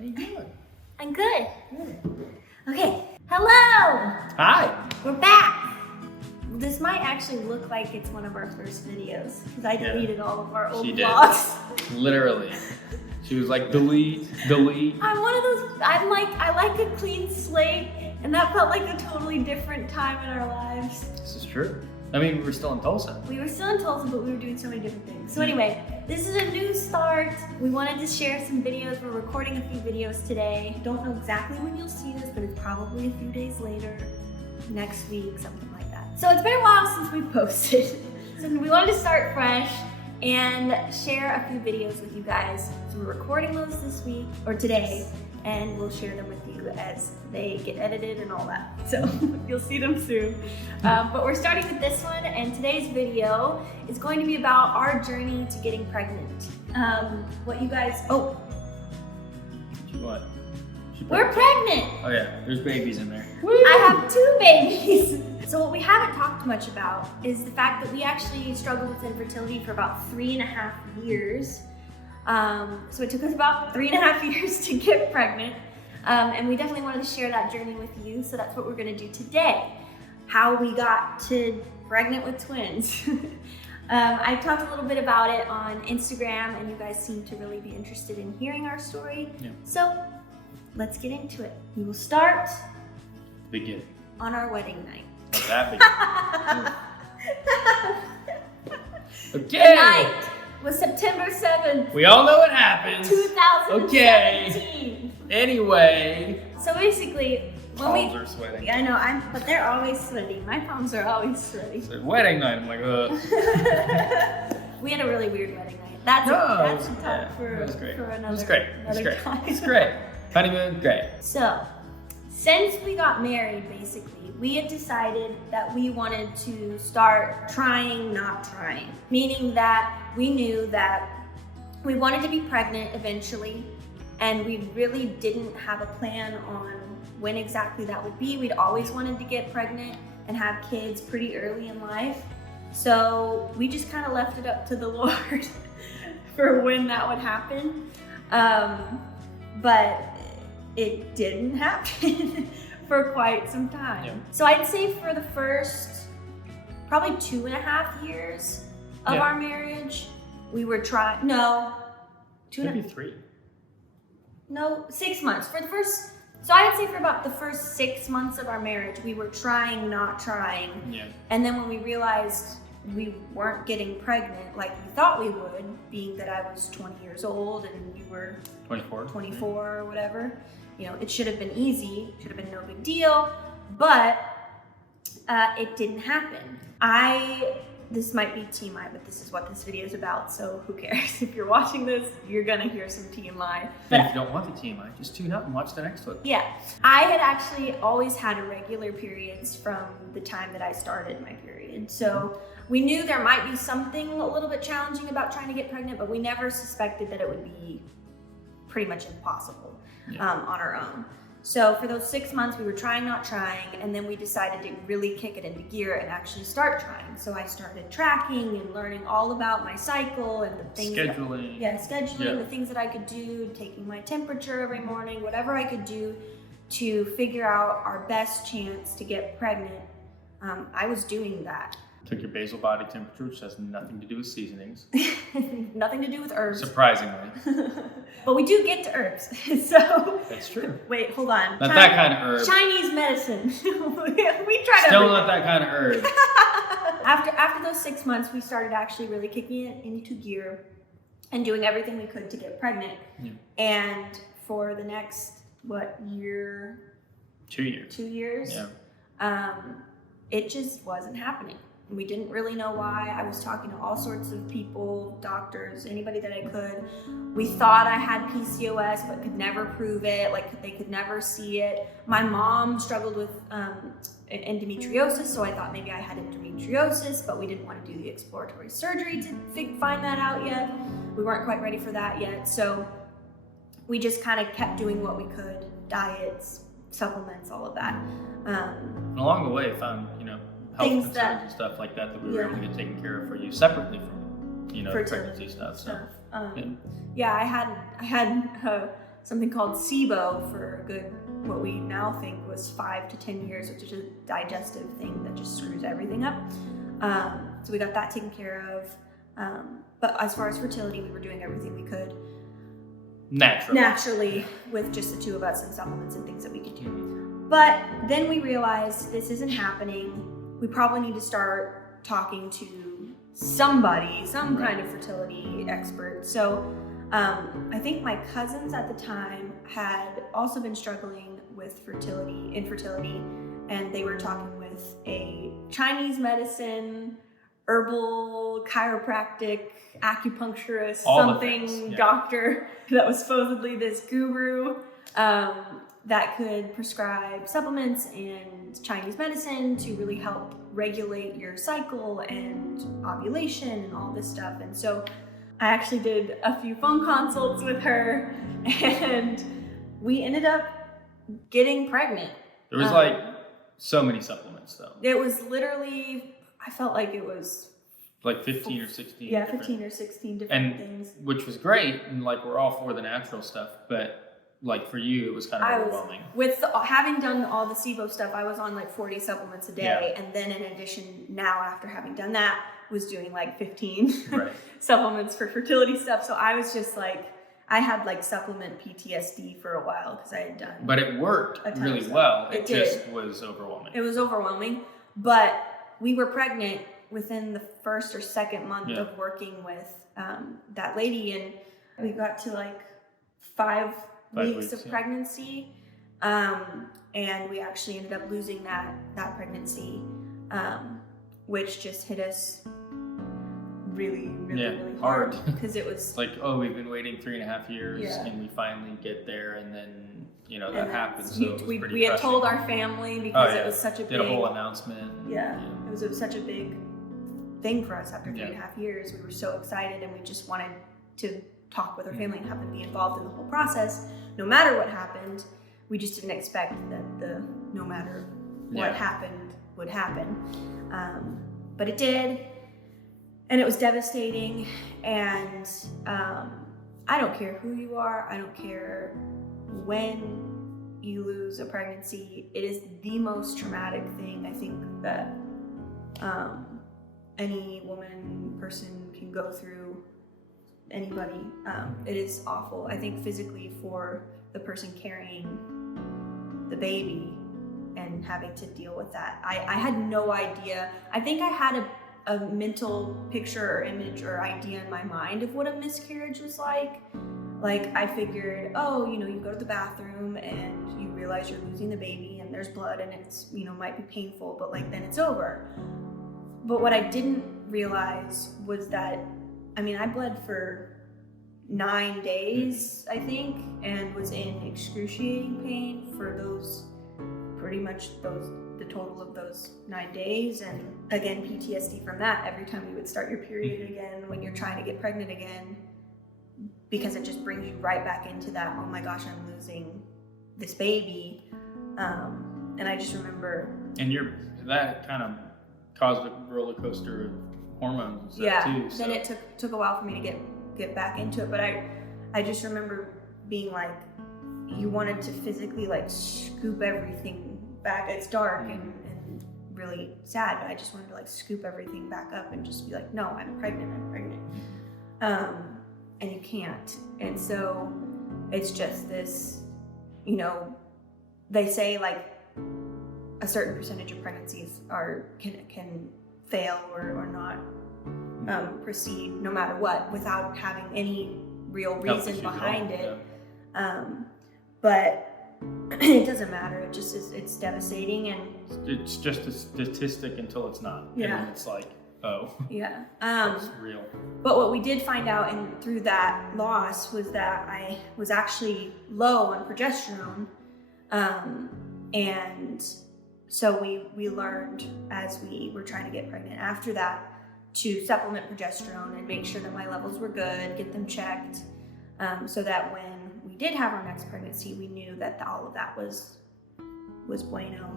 How you doing? I'm good. Good. Okay. Hello! Hi. We're back! This might actually look like it's one of our first videos because I deleted all of our old vlogs. Literally. She was like, delete. I'm one of those, I like a clean slate, and that felt like a totally different time in our lives. This is true. I mean, we were still in Tulsa. We were still in Tulsa, but we were doing so many different things. So anyway, this is a new start. We wanted to share some videos. We're recording a few videos today. Don't know exactly when you'll see this, but it's probably a few days later, next week, something like that. So it's been a while since we posted. So we wanted to start fresh and share a few videos with you guys. So we're recording those this week, or today, and we'll share them with you as they get edited and all that. So you'll see them soon. But we're starting with this one, and today's video is going to be about our journey to getting pregnant. What you guys, What? we're pregnant! Oh yeah, there's babies in there. I have 2 babies. So what we haven't talked much about is the fact that we actually struggled with infertility for about 3.5 years. So it took us about 3.5 years to get pregnant. And we definitely wanted to share that journey with you. So that's what we're gonna do today. How we got to pregnant with twins. I talked a little bit about it on Instagram, and you guys seem to really be interested in hearing our story. Yeah. So let's get into it. We will start Begin. on our wedding night. How's that begin? The Okay. night was September 7th, We all know what happened. 2017. Anyway. So basically, when Palms are sweating. I know, but they're always sweaty. My palms are always sweaty. It's a wedding night. I'm like, ugh. We had a really weird wedding night. That's a talk for it was great. for another, It was great. another time. It's great. Honeymoon, great. So, since we got married, basically, we had decided that we wanted to start trying, not trying. Meaning that we knew that we wanted to be pregnant eventually, and we really didn't have a plan on when exactly that would be. We'd always wanted to get pregnant and have kids pretty early in life. So we just kind of left it up to the Lord for when that would happen. But it didn't happen for quite some time. Yeah. So I'd say for the first probably 2.5 years of our marriage, we were trying, Maybe 3. 6 months. For the first, so I'd say for about the first 6 months of our marriage, we were trying, not trying. Yeah. And then when we realized we weren't getting pregnant like we thought we would, being that I was 20 years old and you were 24 or whatever, you know, it should have been easy, should have been no big deal, but it didn't happen. This might be TMI, but this is what this video is about, so who cares? If you're watching this, you're gonna hear some TMI. But if you don't want the TMI, just tune out and watch the next one. Yeah, I had actually always had irregular periods from the time that I started my period. So we knew there might be something a little bit challenging about trying to get pregnant, but we never suspected that it would be pretty much impossible on our own. So for those 6 months, we were trying, not trying, and then we decided to really kick it into gear and actually start trying. So I started tracking and learning all about my cycle and the things Scheduling. the things that I could do, taking my temperature every morning, whatever I could do to figure out our best chance to get pregnant. I was doing that. Took your basal body temperature, which has nothing to do with seasonings. Nothing to do with herbs. Surprisingly. But we do get to herbs. So That's true. wait, hold on. Not that kind of herb. Chinese medicine. we try to. Still not that kind of herb. After those 6 months, we started actually really kicking it into gear and doing everything we could to get pregnant. Yeah. And for the next, year? 2 years. 2 years? Yeah. It just wasn't happening. We didn't really know why. I was talking to all sorts of people, doctors, anybody that I could. We thought I had PCOS, but could never prove it. Like, they could never see it. My mom struggled with endometriosis, so I thought maybe I had endometriosis, but we didn't want to do the exploratory surgery to find that out yet. We weren't quite ready for that yet. So we just kind of kept doing what we could, diets, supplements, all of that. And along the way, found, health Things concerns that- and stuff like that we were able to get taken care of for you separately from, Fertility pregnancy stuff. So, Yeah, I had something called SIBO for a good, what we now think was 5 to 10 years, which is a digestive thing that just screws everything up. So we got that taken care of. But as far as fertility, we were doing everything we could naturally with just the two of us and supplements and things that we could do. But then we realized this isn't happening. We probably need to start talking to somebody, some kind of fertility expert. So I think my cousins at the time had also been struggling with infertility, and they were talking with a Chinese medicine, herbal, chiropractic, acupuncturist, doctor that was supposedly this guru that could prescribe supplements and Chinese medicine to really help regulate your cycle and ovulation and all this stuff. And so I actually did a few phone consults with her, and we ended up getting pregnant. There was so many supplements though. It was literally, I felt like it was 15 or 16. Yeah, 15 or 16 different things. Which was great, and we're all for the natural stuff, but for you, it was kind of overwhelming. Having done all the SIBO stuff, I was on 40 supplements a day. And then in addition, now after having done that, was doing 15 supplements for fertility stuff. So I was just I had supplement PTSD for a while because I had done. But it worked really well. It just was overwhelming. It was overwhelming, but we were pregnant within the first or second month of working with that lady, and we got to 5 weeks of pregnancy, and we actually ended up losing that pregnancy, which just hit us really hard because it was we've been waiting 3.5 years and we finally get there, and then that happens. So we had told our family because it was such a did a whole announcement. It was such a big thing for us after 3.5 years. We were so excited, and we just wanted to talk with our family and have them be involved in the whole process. No matter what happened, we just didn't expect that no matter what happened would happen. But it did, and it was devastating. And I don't care who you are. I don't care when you lose a pregnancy. It is the most traumatic thing I think that any person can go through. Anybody. It is awful. I think physically for the person carrying the baby and having to deal with that. I had no idea. I think I had a mental picture or image or idea in my mind of what a miscarriage was like. I figured, you go to the bathroom and you realize you're losing the baby and there's blood and it's, might be painful, but then it's over. But what I didn't realize was that I bled for 9 days, I think, and was in excruciating pain for the total of those 9 days. And again, PTSD from that every time you would start your period again, when you're trying to get pregnant again, because it just brings you right back into that, oh my gosh, I'm losing this baby. And I just remember. And that kind of caused a roller coaster of hormones and stuff too. So. Then it took a while for me to get back into it, but I just remember being you wanted to physically scoop everything back. It's dark and really sad, but I just wanted to scoop everything back up and just be no, I'm pregnant. And you can't. And so it's just this, they say a certain percentage of pregnancies can fail or not proceed no matter what without having any real reason behind it. But it doesn't matter. It just is. It's devastating, and it's just a statistic until it's not. Yeah. And it's it's real. But what we did find out through that loss was that I was actually low on progesterone, and so we learned as we were trying to get pregnant after that to supplement progesterone and make sure that my levels were good, get them checked, so that when we did have our next pregnancy, we knew that all of that was bueno.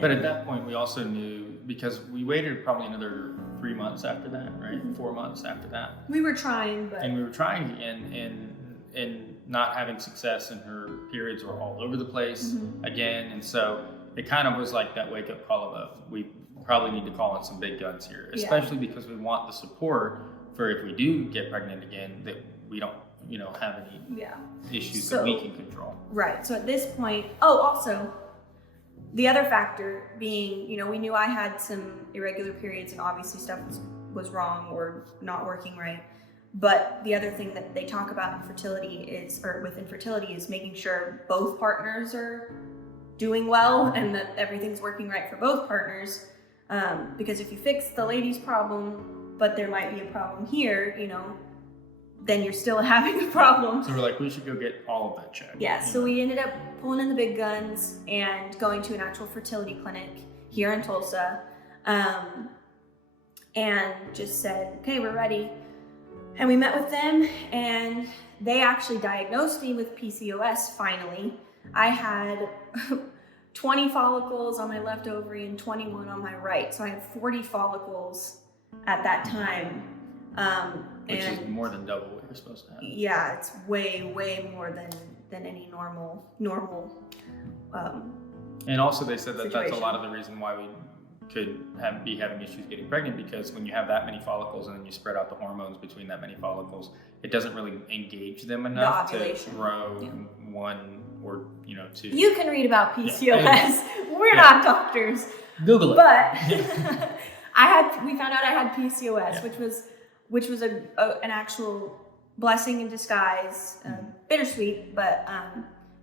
But at that point, we also knew, because we waited probably another 3 months after that, right? 4 months after that. We were trying, but... And we were trying, and and not having success, and her periods were all over the place again. And so it kind of was like that wake up call of we probably need to call in some big guns here, especially because we want the support for if we do get pregnant again, that we don't, have any issues that we can control. Right. So at this point, also the other factor being, we knew I had some irregular periods and obviously stuff was wrong or not working right. But the other thing that they talk about with infertility is making sure both partners are doing well and that everything's working right for both partners. Because if you fix the lady's problem, but there might be a problem here, then you're still having a problem. So we're like, we should go get all of that checked. Yeah, so we ended up pulling in the big guns and going to an actual fertility clinic here in Tulsa, and just said, okay, we're ready. And we met with them, and they actually diagnosed me with PCOS finally. I had 20 follicles on my left ovary and 21 on my right. So I had 40 follicles at that time. Which is more than double what you're supposed to have. Yeah, it's way, way more than any normal. And also they said that situation. That's a lot of the reason why we could be having issues getting pregnant, because when you have that many follicles and then you spread out the hormones between that many follicles, it doesn't really engage them enough to grow one or two. You can read about PCOS. We're not doctors. Google it. But we found out I had PCOS, which was an actual blessing in disguise, bittersweet, but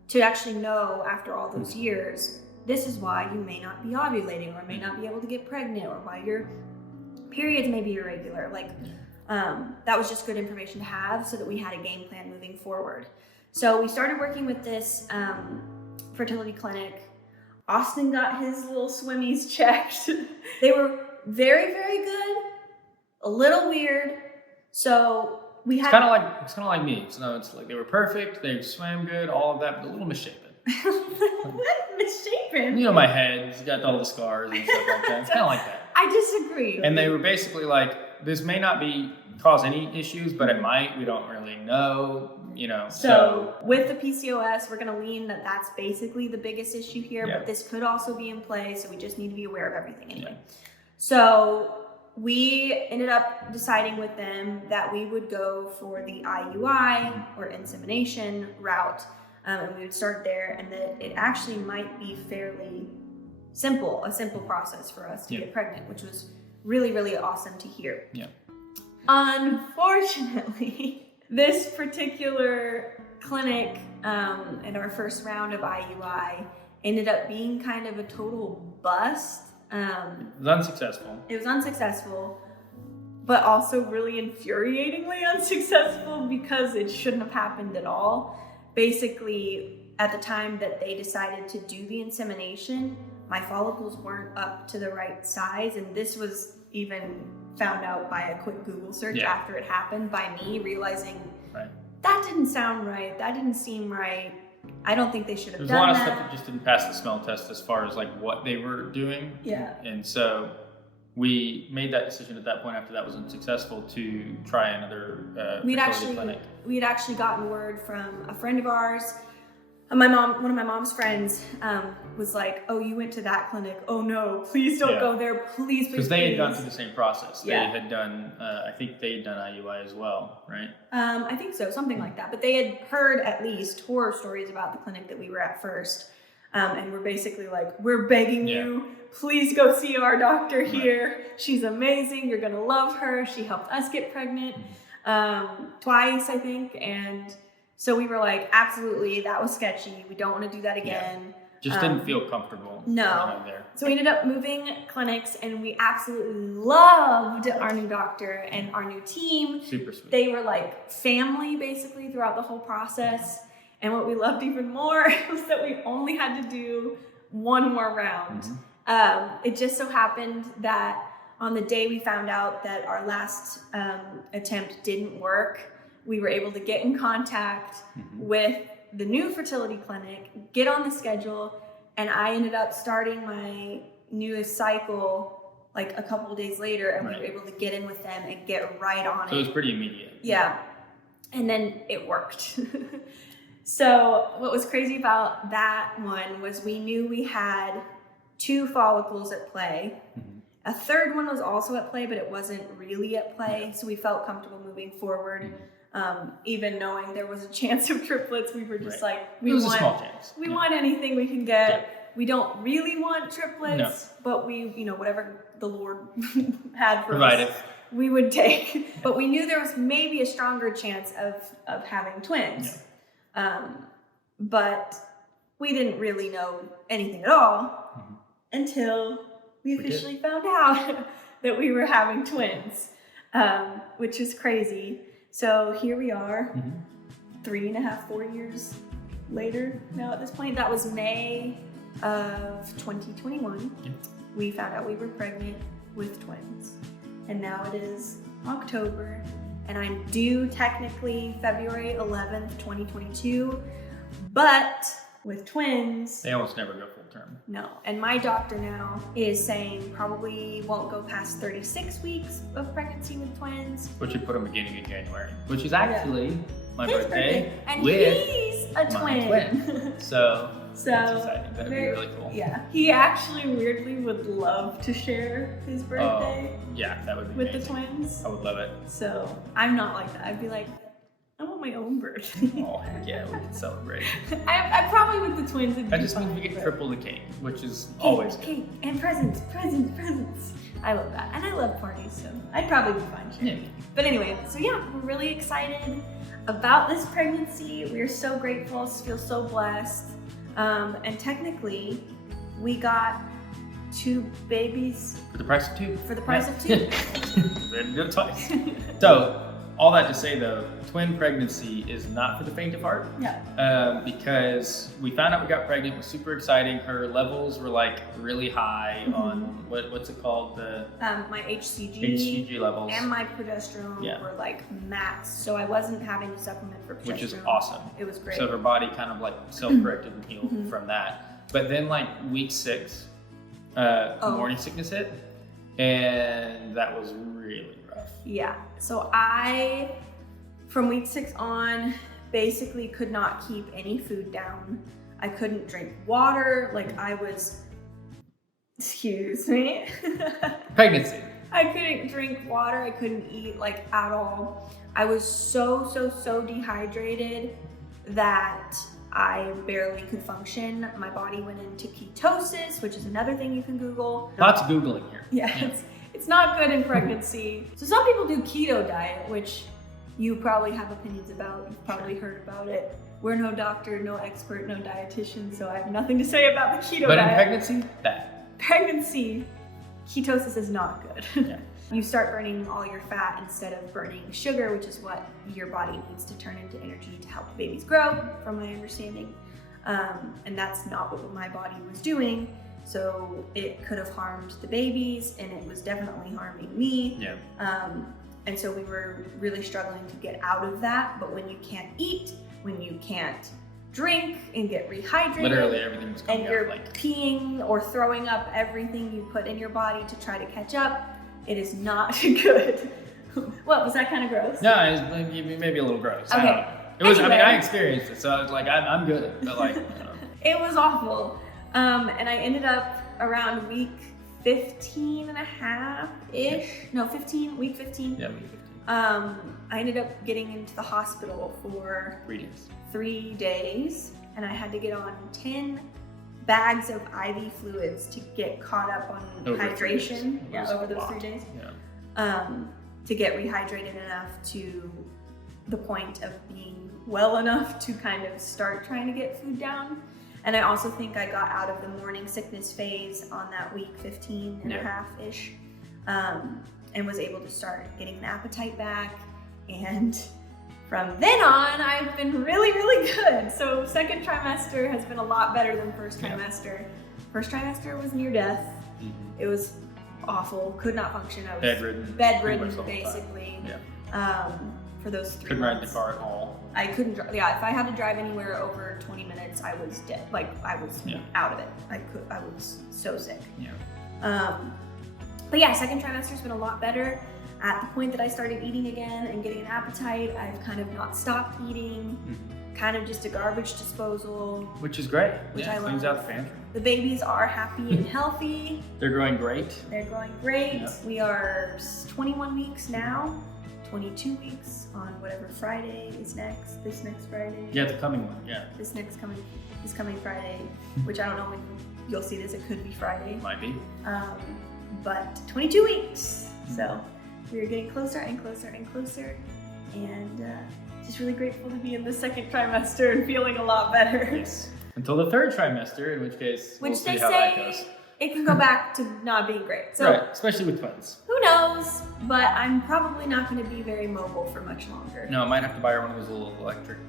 to actually know after all those years, this is why you may not be ovulating or may not be able to get pregnant, or why your periods may be irregular. That was just good information to have so that we had a game plan moving forward. So we started working with this fertility clinic. Austin got his little swimmies checked. They were very, very good, a little weird. So we had... It's kind of like me. So it's like they were perfect, they swam good, all of that, but a little misshapen. Misshapen? My head's got all the scars and stuff like that. It's kind of like that. I disagree. And they were basically like, this may not cause any issues, but it might. We don't really know, So with the PCOS, we're going to lean that that's basically the biggest issue here, but this could also be in play. So we just need to be aware of everything anyway. Yeah. So we ended up deciding with them that we would go for the IUI or insemination route. And we would start there, and that it actually might be fairly a simple process for us to get pregnant, which was really, really awesome to hear. Yeah. Unfortunately, this particular clinic and our first round of IUI ended up being kind of a total bust. It was unsuccessful. It was unsuccessful, but also really infuriatingly unsuccessful because it shouldn't have happened at all. Basically, at the time that they decided to do the insemination, my follicles weren't up to the right size, and this was even found out by a quick Google search after it happened, by me realizing that didn't sound right, that didn't seem right. I don't think they should have done that. There's a lot of stuff that just didn't pass the smell test as far as what they were doing. Yeah. And so we made that decision at that point, after that was unsuccessful, to try another fertility clinic. We had actually gotten word from a friend of ours. One of my mom's friends was like, "Oh, you went to that clinic? Oh no, please don't go there, please." Because they had gone through the same process. They had done, I think they had done IUI as well, right? I think so, something like that. But they had heard at least horror stories about the clinic that we were at first. And we're basically like, we're begging you, please go see our doctor here. She's amazing. You're going to love her. She helped us get pregnant twice, I think. And so we were like, absolutely, that was sketchy. We don't want to do that again. Just didn't feel comfortable. No. So we ended up moving clinics, and we absolutely loved our new doctor and our new team. Super sweet. They were like family basically throughout the whole process. And what we loved even more was that we only had to do one more round. It just so happened that on the day we found out that our last attempt didn't work, we were able to get in contact with the new fertility clinic, get on the schedule, and I ended up starting my newest cycle like a couple of days later, and we were able to get in with them and get right on it. So it was pretty immediate. Yeah. And then it worked. So what was crazy about that one was we knew we had 2 follicles at play. A third one was also at play, but it wasn't really at play. So we felt comfortable moving forward. Even knowing there was a chance of triplets, we were just like, we want a small chance. We want anything we can get. Yeah. We don't really want triplets, but we, whatever the Lord had for us, we would take. But we knew there was maybe a stronger chance of having twins. Yeah. But we didn't really know anything at all until we officially found out that we were having twins, which is crazy. So here we are, 3.5, 4 years later now at this point. That was May of 2021. We found out we were pregnant with twins. And now it is October, and I'm due technically February 11th, 2022. But with twins, they almost never go full term. No. And my doctor now is saying probably won't go past 36 weeks of pregnancy with twins. Which would put them beginning of January, which is actually my birthday. And with he's a twin. So that's exciting. That'd be really cool. Yeah. He actually weirdly would love to share his birthday. Yeah, that would be with amazing. The twins. I would love it. So I'm not like that. I'd be like, I want my own birthday. Oh, heck yeah, we can celebrate. I probably with the twins. That just means we get triple the cake, which is always good. Cake and presents. I love that. And I love parties, so I'd probably be fine sharing. Yeah. But anyway, so yeah, we're really excited about this pregnancy. We are so grateful, feel so blessed. And technically, we got 2 babies. For the price of 2. For the price of 2. We had to do it twice. So, all that to say though, twin pregnancy is not for the faint of heart. Yeah. Because we found out we got pregnant, it was super exciting. Her levels were like really high on what's it called? My HCG levels. And my progesterone were like max. So I wasn't having to supplement for progesterone. Which is awesome. It was great. So her body kind of like self-corrected and healed from that. But then like week 6, morning sickness hit. And that was really rough. Yeah. So from week 6 on, basically could not keep any food down. I couldn't drink water. Like I was, excuse me. Pregnancy. I couldn't drink water. I couldn't eat like at all. I was so dehydrated that I barely could function. My body went into ketosis, which is another thing you can Google. Lots of Googling here. Yeah. It's not good in pregnancy. So some people do keto diet, which you probably have opinions about. You've probably heard about it. We're no doctor, no expert, no dietitian, so I have nothing to say about the keto diet. But in pregnancy, bad. Pregnancy, ketosis is not good. Yeah. You start burning all your fat instead of burning sugar, which is what your body needs to turn into energy to help babies grow, from my understanding. And that's not what my body was doing. So it could have harmed the babies, and it was definitely harming me. Yeah. And so we were really struggling to get out of that. But when you can't eat, when you can't drink and get rehydrated, literally everything was coming and you're out like peeing or throwing up everything you put in your body to try to catch up, it is not good. What, was that kind of gross? No, it was maybe a little gross. Okay. I don't know. It was. Anyway. I mean, I experienced it, so I was like, I'm good. But like, It was awful. And I ended up around week 15 and a half-ish. No, 15, week 15. Yeah, week 15. I ended up getting into the hospital for 3 days, and I had to get on 10 bags of IV fluids to get caught up on hydration. Yeah, over those 3 days. Yeah. To get rehydrated enough to the point of being well enough to kind of start trying to get food down. And I also think I got out of the morning sickness phase on that week 15 and a half-ish, and was able to start getting an appetite back. And from then on, I've been really good. So second trimester has been a lot better than first trimester. First trimester was near death. It was awful, could not function. I was bedridden basically. For those 3 Couldn't months. ride the car at all. I couldn't drive. Yeah, if I had to drive anywhere over 20 minutes, I was dead. Like I was out of it. I was so sick. Yeah. But yeah, second trimester's been a lot better. at the point that I started eating again and getting an appetite, I've kind of not stopped eating, kind of just a garbage disposal. Which is great. Which yeah, I love. Things out the pantry. The babies are happy and healthy. They're growing great. They're growing great. Yeah. We are 21 weeks now, 22 weeks on whatever Friday is next, this next Friday. Yeah, the coming one, yeah. This coming Friday, which I don't know when you'll see this, it could be Friday. Might be. But 22 weeks. So we're getting closer and closer and closer. And just really grateful to be in the second trimester and feeling a lot better. Yes. Until the third trimester, in which case we'll see they how that goes. say it can go back to not being great. So Right, especially with twins. who knows? But I'm probably not going to be very mobile for much longer. No, I might have to buy her one of those little electric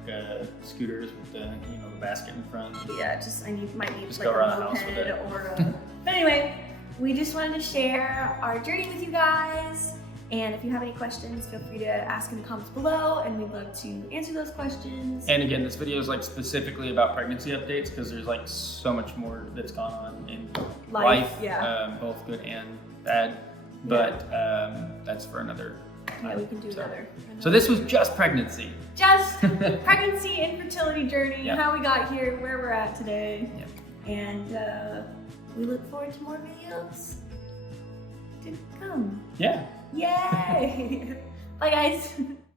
scooters with the the basket in front. Yeah, might need Just like go a around the house with moped it. or a... But anyway, we just wanted to share our journey with you guys. And if you have any questions, feel free to ask in the comments below, and we'd love to answer those questions. And again, this video is like specifically about pregnancy updates because there's like so much more that's gone on in life, yeah. both good and bad. But that's for another time. Yeah, we can do another. So this was just pregnancy. Just pregnancy, infertility journey, Yeah. how we got here, where we're at today. Yep. And we look forward to more videos to come. Yeah. Yay! Bye guys.